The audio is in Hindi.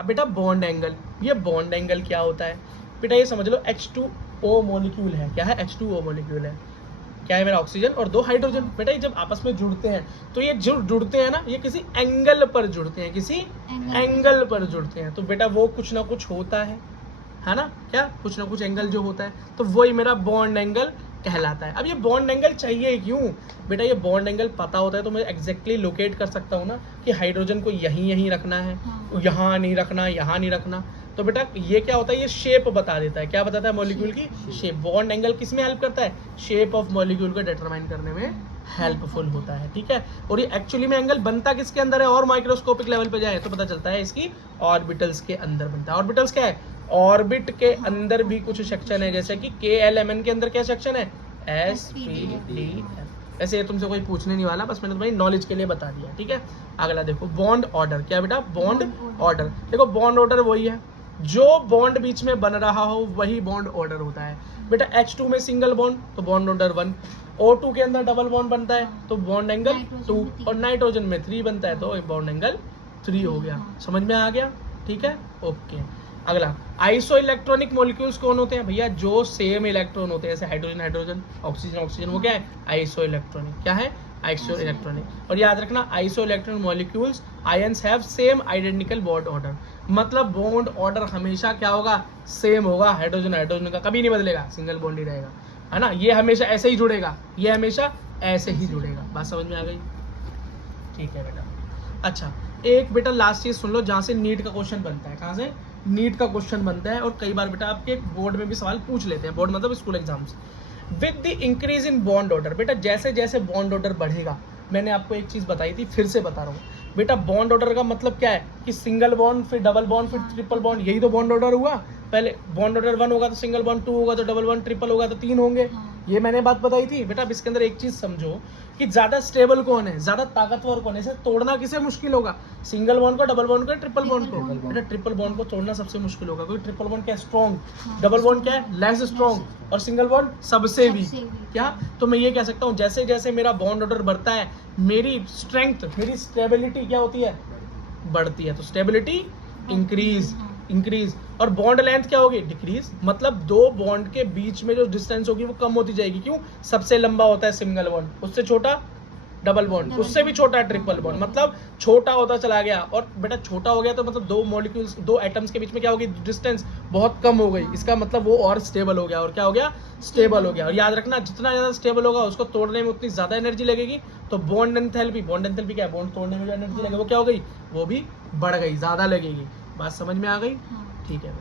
अब बेटा बॉन्ड एंगल, ये बॉन्ड एंगल क्या होता है बेटा, ये समझ लो H2O मॉलिक्यूल है। क्या है? H2O मॉलिक्यूल है। क्या है मेरा? ऑक्सीजन और 2 हाइड्रोजन। बेटा ये जब आपस में जुड़ते हैं तो ये जो जुड़ते हैं ना, ये किसी एंगल पर जुड़ते हैं, किसी एंगल पर जुड़ते हैं। तो बेटा वो कुछ ना कुछ होता है ना? क्या कुछ ना कुछ एंगल जो होता है, तो वही मेरा बॉन्ड एंगल कहलाता है। अब ये बॉन्ड एंगल चाहिए क्यों बेटा? ये बॉन्ड एंगल पता होता है तो मैं एग्जैक्टली लोकेट कर सकता हूँ ना कि हाइड्रोजन को यहीं रखना है, यहाँ नहीं रखना, यहाँ नहीं रखना। तो बेटा ये क्या होता है? ये शेप बता देता है। क्या बताता है? मॉलिक्यूल की शेप। बॉन्ड एंगल किस में हेल्प करता है? शेप ऑफ मॉलिक्यूल को डिटरमाइन करने में हेल्पफुल होता है। ठीक है, और ये एक्चुअली में एंगल बनता किसके अंदर है? और माइक्रोस्कोपिक लेवल पे जाए तो पता चलता है इसकी ऑर्बिटल्स के अंदर बनता है। ऑर्बिटल्स क्या है? ऑर्बिट के अंदर भी कुछ सेक्शन है, जैसे कि KLMN के अंदर क्या सेक्शन है? SPDF। ऐसे ये तुमसे कोई पूछने नहीं वाला, बस मैंने तुम्हारी नॉलेज के लिए बता दिया। ठीक है, अगला देखो बॉन्ड ऑर्डर। क्या बेटा? Bond order. देखो बॉन्ड ऑर्डर वही है, जो बॉन्ड बीच में बन रहा हो वही बॉन्ड ऑर्डर होता है। बेटा H2 में सिंगल बॉन्ड तो बॉन्ड ऑर्डर 1, O2 के अंदर डबल बॉन्ड बनता है तो बॉन्ड एंगल 2, और नाइट्रोजन में 3 बनता है तो बॉन्ड एंगल 3 हो गया। समझ में आ गया? ठीक है, ओके। अगला आइसो इलेक्ट्रॉनिक मॉलिक्यूल्स कौन होते हैं भैया? जो सेम इलेक्ट्रॉन होते हैं, जैसे हाइड्रोजन हाइड्रोजन, ऑक्सीजन ऑक्सीजन, वो क्या है? Iso electronic. क्या है? Iso electronic. और याद रखना iso electronic molecules ions have same identical bond order. मतलब बॉन्ड ऑर्डर हमेशा क्या होगा? सेम होगा। हाइड्रोजन हाइड्रोजन का कभी नहीं बदलेगा, सिंगल बॉन्ड ही रहेगा, है ना? ये हमेशा ऐसे ही जुड़ेगा, ये हमेशा ऐसे ही जुड़ेगा। बात समझ में आ गई? ठीक है बेटा। अच्छा एक बेटा लास्ट चीज सुन लो, जहाँ से नीट का क्वेश्चन बनता है। कहाँ से? नीट का क्वेश्चन बनता है, और कई बार बेटा आपके बोर्ड में भी सवाल पूछ लेते हैं। बोर्ड मतलब school exams. With the increase in bond order, बेटा जैसे जैसे बॉन्ड ऑर्डर बढ़ेगा, मैंने आपको एक चीज बताई थी, फिर से बता रहा हूँ बेटा। बॉन्ड ऑर्डर का मतलब क्या है? कि सिंगल बॉन्ड, फिर डबल बॉन्ड, फिर ट्रिपल बॉन्ड, यही तो बॉन्ड ऑर्डर हुआ। पहले बॉन्ड ऑर्डर 1 होगा तो सिंगल बॉन्ड, 2 होगा तो डबल बॉन्ड, ट्रिपल होगा तो 3 होंगे। ये मैंने बात बताई थी बेटा। अब इसके अंदर एक चीज समझो कि ज्यादा स्टेबल कौन है, ज्यादा ताकतवर कौन है, इसे तोड़ना किसे मुश्किल होगा? सिंगल बॉन्ड को, डबल बॉन्ड को, ट्रिपल बॉन्ड को? बेटा ट्रिपल बॉन्ड को तोड़ना सबसे मुश्किल होगा, क्योंकि ट्रिपल बॉन्ड क्या? स्ट्रॉन्ग। डबल बॉन्ड क्या है? Less strong. और सिंगल बॉन्ड सबसे वीक। क्या? तो मैं ये कह सकता हूँ जैसे जैसे मेरा बॉन्ड ऑर्डर बढ़ता है, मेरी स्ट्रेंथ, मेरी स्टेबिलिटी क्या होती है? बढ़ती है। तो स्टेबिलिटी इंक्रीज, और बॉन्ड लेंथ क्या होगी? डिक्रीज। मतलब दो बॉन्ड के बीच में जो डिस्टेंस होगी वो कम होती जाएगी। क्यों? सबसे लंबा होता है सिंगल बॉन्ड, उससे छोटा डबल बॉन्ड, उससे भी छोटा ट्रिपल बॉन्ड, मतलब छोटा होता चला गया। और बेटा छोटा हो गया तो मतलब दो मॉलिक्यूल्स, दो एटम्स के बीच में क्या होगी? डिस्टेंस बहुत कम हो गई। इसका मतलब वो और स्टेबल हो गया। और क्या हो गया? स्टेबल हो गया। और याद रखना जितना ज्यादा स्टेबल होगा उसको तोड़ने में उतनी ज्यादा एनर्जी लगेगी। तो बॉन्ड एंथैल्पी क्या है? बॉन्ड तोड़ने में जो एनर्जी लगेगी वो क्या हो गई? वो भी बढ़ गई, ज्यादा लगेगी। बात समझ में आ गई? ठीक है।